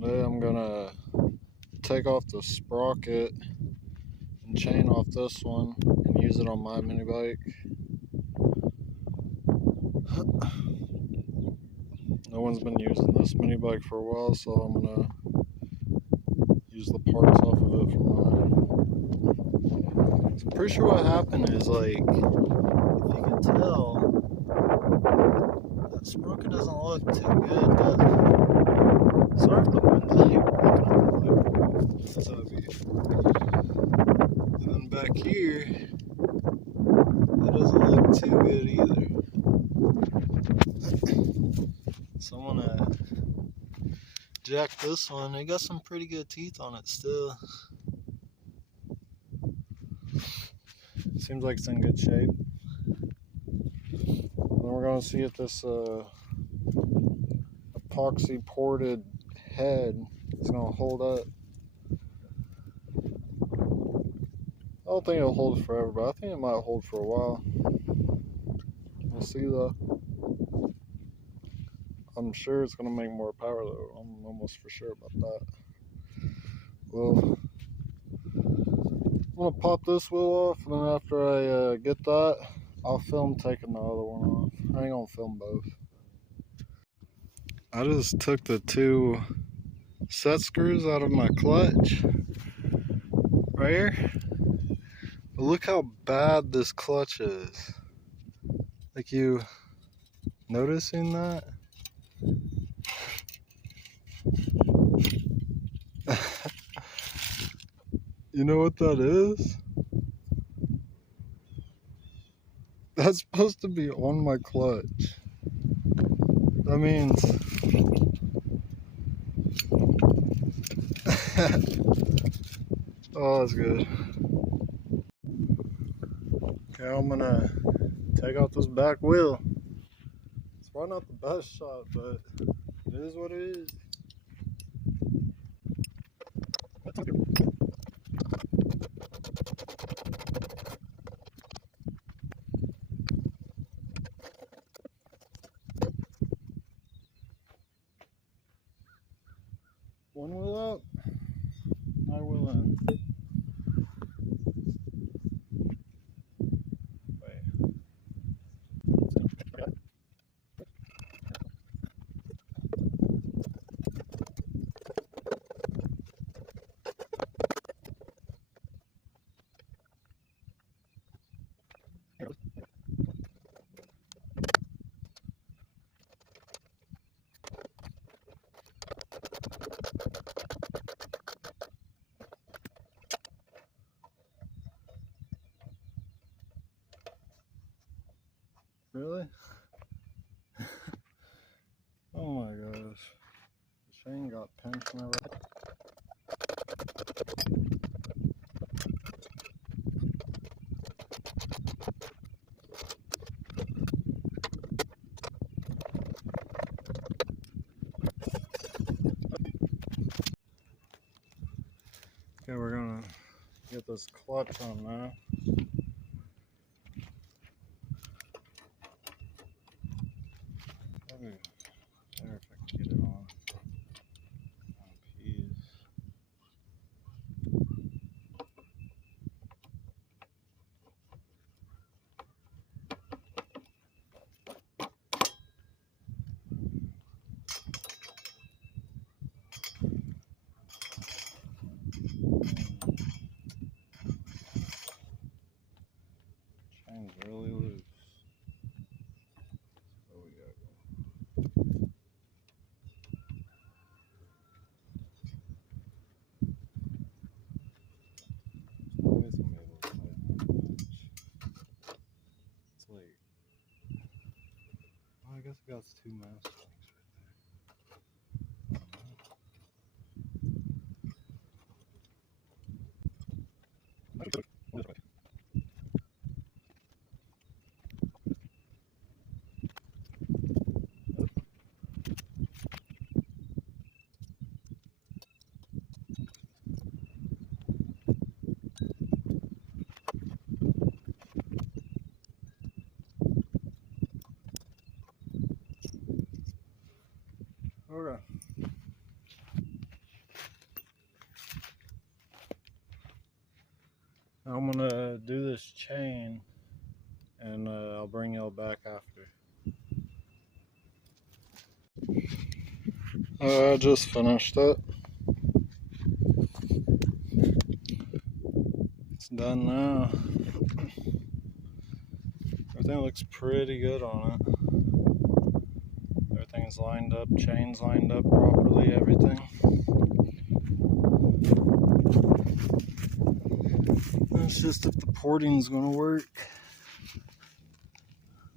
Today I'm gonna take off the sprocket and chain off this one and use it on my mini bike. No one's been using this mini bike for a while, so I'm gonna use the parts off of it for mine. So I'm pretty sure what happened is, like, if you can tell, that sprocket doesn't look too good, does it? Sorry if the wind's like picking up the microphone. It's heavy. And then back here, that doesn't look too good either. So I'm gonna jack this one. It got some pretty good teeth on it still. Seems like it's in good shape. And then we're gonna see if this epoxy ported head is gonna hold up. I don't think it'll hold forever, but I think it might hold for a while. We'll see though. I'm sure it's gonna make more power though. I'm almost for sure about that. Well, I'm gonna pop this wheel off, and then after I get that, I'll film taking the other one off. I ain't gonna film both. I just took the two set screws out of my clutch right here. But look how bad this clutch is. Like, you noticing that? You know what that is? That's supposed to be on my clutch. That means oh, that's good. Okay, I'm gonna take out this back wheel. It's probably not the best shot, but it is what it is. One wheel out, my wheel in. Really? Oh my gosh. The chain got pinched and everything. Okay, we're gonna get this clutch on now. Maybe there if I can get it on. Piece. Chain's really loose. So we got always gonna be able to play that much. It's like, well, I guess it got two mouse links right there. Okay. this chain, and I'll bring y'all back after. I just finished it. It's done now. Everything looks pretty good on it. Everything's lined up, chains lined up properly, everything. It's just if the porting's gonna work.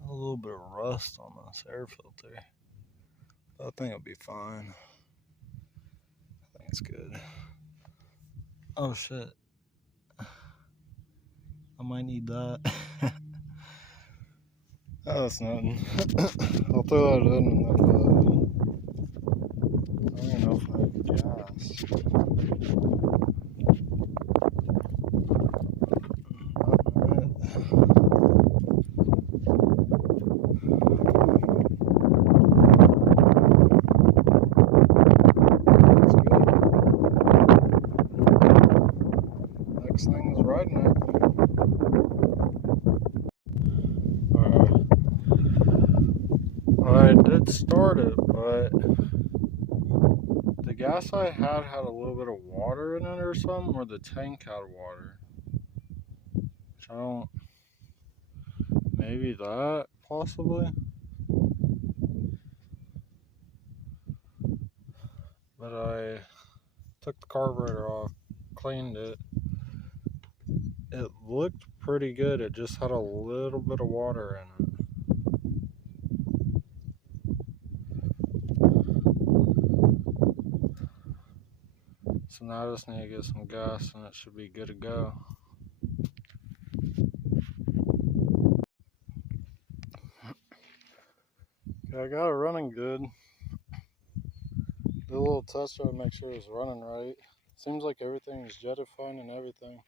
A little bit of rust on this air filter. But I think it'll be fine. I think it's good. Oh shit. I might need that. Oh, that's nothing. I'll throw that in and then I don't even know if I have gas. Next thing is riding it. I did start it, but the gas I had a little bit of water in it or something, or the tank had water. Which I don't, maybe that, possibly. But I took the carburetor off, cleaned it. It looked pretty good, it just had a little bit of water in it. So now I just need to get some gas and it should be good to go. Okay, I got it running good. Did a little test to make sure it's running right. Seems like everything is jetted fine and everything.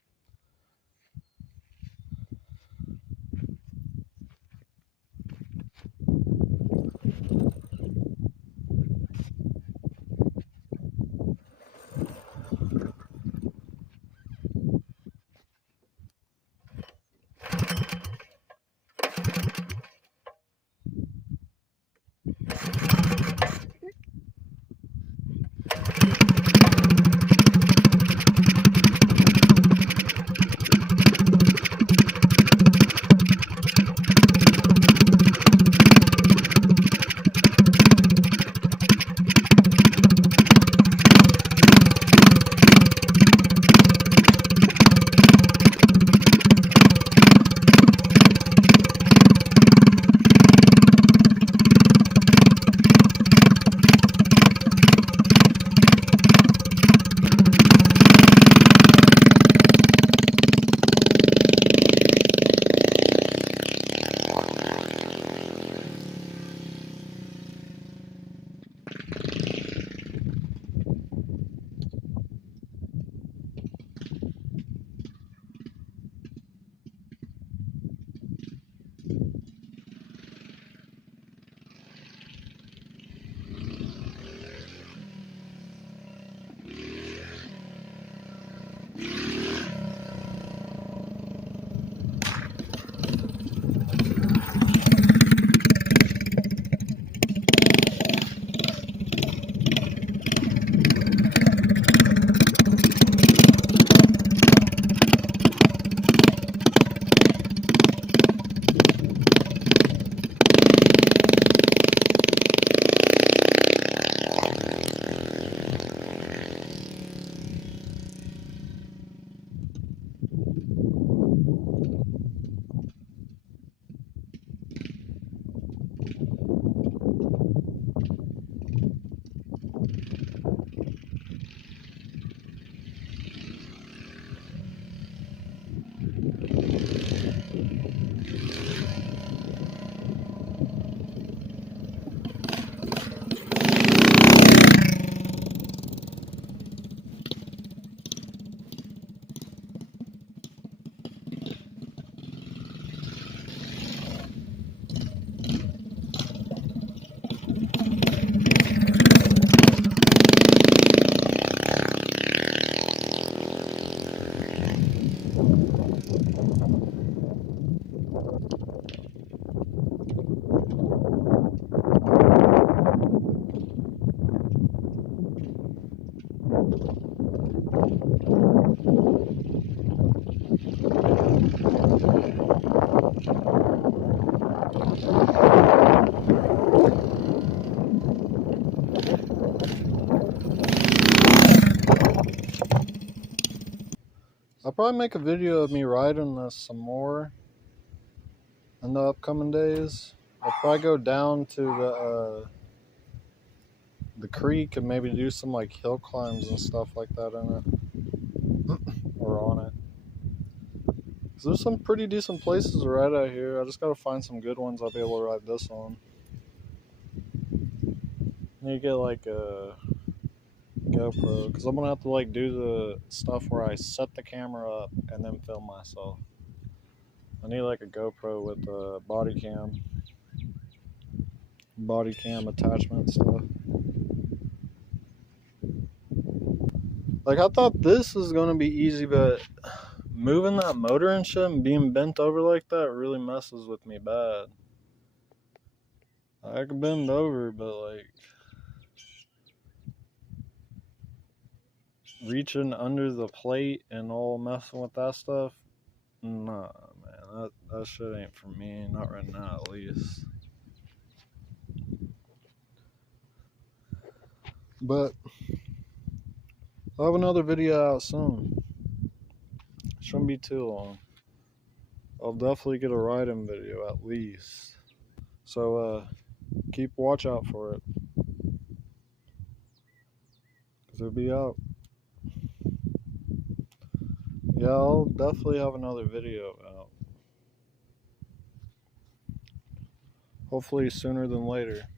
probably make a video of me riding this some more in the upcoming days. I'll probably go down to the creek and maybe do some like hill climbs and stuff like that in it or on it. Cause there's some pretty decent places to ride out here. I just gotta find some good ones I'll be able to ride this on. You get like a GoPro, because I'm gonna have to like do the stuff where I set the camera up and then film myself. I need like a GoPro with a body cam attachment stuff. Like I thought this was gonna be easy, but moving that motor and shit and being bent over like that really messes with me bad. I can bend over, but like reaching under the plate and all messing with that stuff, nah, man, that shit ain't for me. Not right now, at least. But I'll have another video out soon. Shouldn't be too long. I'll definitely get a riding video at least. So keep watch out for it, cause it'll be out. Yeah, I'll definitely have another video out. Hopefully sooner than later.